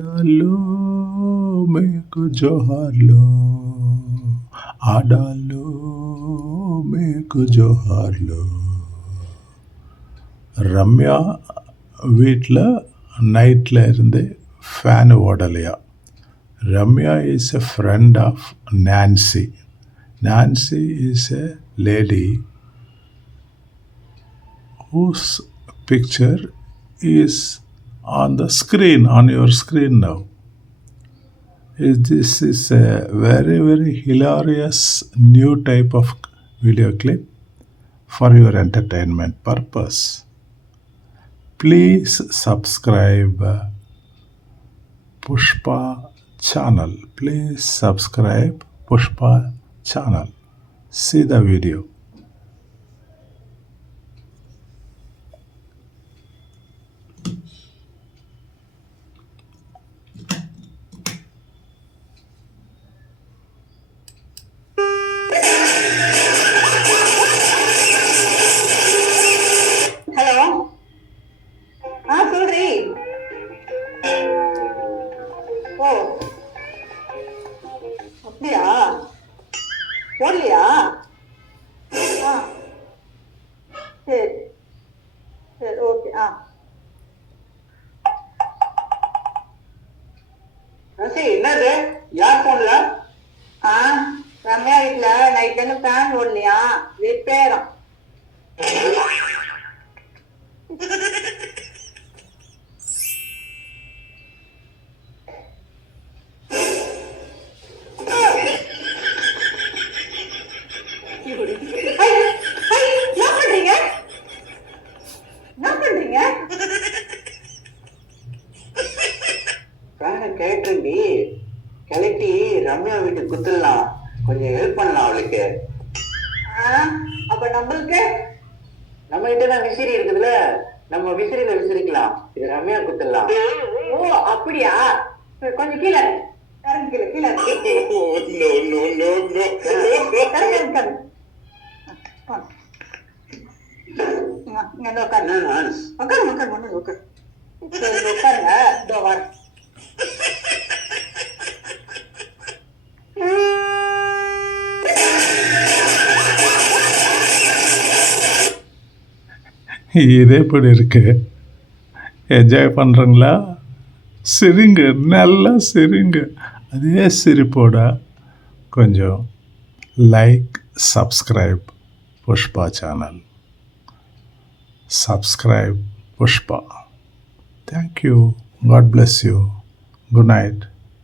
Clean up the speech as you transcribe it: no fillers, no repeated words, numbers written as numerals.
ఆడాలో మీకు జోహార్లు, ఆడాలో మీకు జోహార్లు. ரம்யா வீட்டில் நைட்டில் இருந்து ஃபேன் ஓடலையா. Ramya is a friend of Nancy. Nancy is a lady whose picture is on the screen, on your screen now. This is a very, very hilarious new type of video clip for your entertainment purpose. Please subscribe Pushpa channel. Please subscribe Pushpa channel. See the video. Hello சொல்றி. ஓ அப்படியா, போடலையா? சரி சரி, okay. ரசி, என்னது? யார் போன்ல? ரம்யா வீட்டுல நைட்ல ஃபேன் ஓடலையா, ரிப்பேரம். என்ன பண்றீங்க? ஃபேனை கேட்டுண்டி கிளட்டி ரம்யா வீட்டுக்கு குத்துடலாம். கொஞ்சம் ஹெல்ப் பண்ணலாம் அவளுக்கு. அப்ப நம்மளுக்கு நம்ம கிட்ட தான் விசிறி இருக்குதுல்ல, நம்ம விசிறியில விசிறிக்கலாம். இது ரம்யா குத்துடலாம். ஓ அப்படியா, கொஞ்சம் கீழே இறங்கு, கீழே கீழே உட்காருங்க. இதோ வரேன். இதே இப்படி இருக்கு. என்ஜாய் பண்ணுறீங்களா? சிரிங்க, நல்லா சிரிங்க. அதே சிரிப்போட கொஞ்சம் like, subscribe Pushpa channel. Subscribe Pushpa. Thank you. God bless you. Good night.